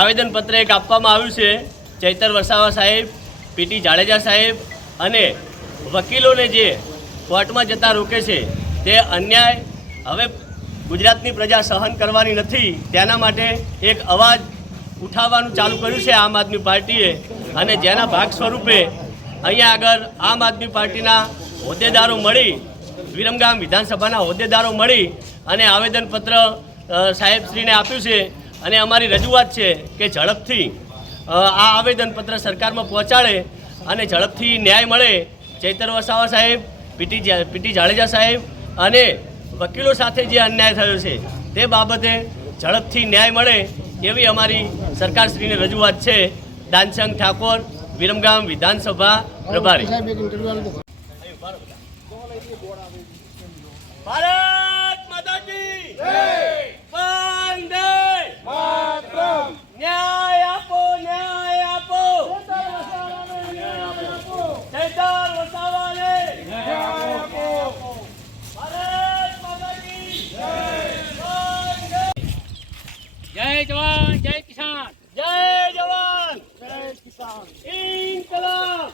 આવેદનપત્ર એક આપવામાં આવ્યું છે. ચૈતર વસાવા સાહેબ પીટી જાડેજા સાહેબ અને વકીલોને જે કોર્ટમાં જતા રોકે છે, તે અન્યાય હવે ગુજરાતની પ્રજા સહન કરવાની નથી. તેના માટે એક અવાજ ઉઠાવવાનું ચાલુ કર્યું છે આમ આદમી પાર્ટીએ. અને જેના ભાગ સ્વરૂપે અહીંયા આગળ આમ આદમી પાર્ટીના હોદ્દેદારો મળી, વિરમગામ વિધાનસભાના હોદ્દેદારો મળી અને આવેદનપત્ર સાહેબશ્રીને આપ્યું છે. અને અમારી રજૂઆત છે કે ઝડપથી આ આવેદનપત્ર સરકારમાં પહોંચાડે અને ઝડપથી ન્યાય મળે. ચૈતર વસાવા સાહેબ પીટી પીટી જાડેજા સાહેબ અને વકીલો સાથે જે અન્યાય થયો છે તે બાબતે ઝડપથી ન્યાય મળે એવી અમારી સરકારશ્રીને રજૂઆત છે. દાનસંગ ઠાકોર વિરમગામ વિધાનસભા પ્રભારી. ભારત માતા કી વંદે ન્યાય આપો ન્યાય આપો ચૈતર વસાવાને ભારત માતા કી વંદે જય જવાન જય કિસાન જય જવાન જય કિસાન. ઇન્કલાબ.